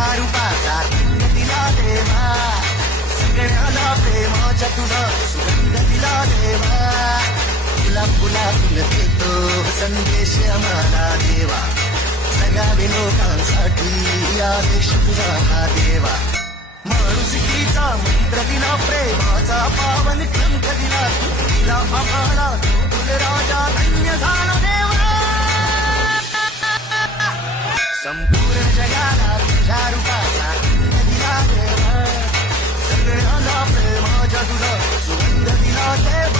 तुझ्या रूपाचा रंग दिला देवा, सगळ्याला प्रेमाच्या तुझा सुगंध दिला देवा, तुला फुलातून देतो संदेश आम्हाला देवा, सगळ्या लोकांसाठी आदेश तुझा हा देवा, माणुसकीचा मंत्र दिला, प्रेमाचा पावन ग्रंथ दिला, दिला आम्हाला राजा धन्य झाला देवा, संपूर्ण जगाला तुझ्या रूपाचा रंग दिला देवा, सगळ्याला प्रेमाच्या तुझा सुगंध दिला देवा.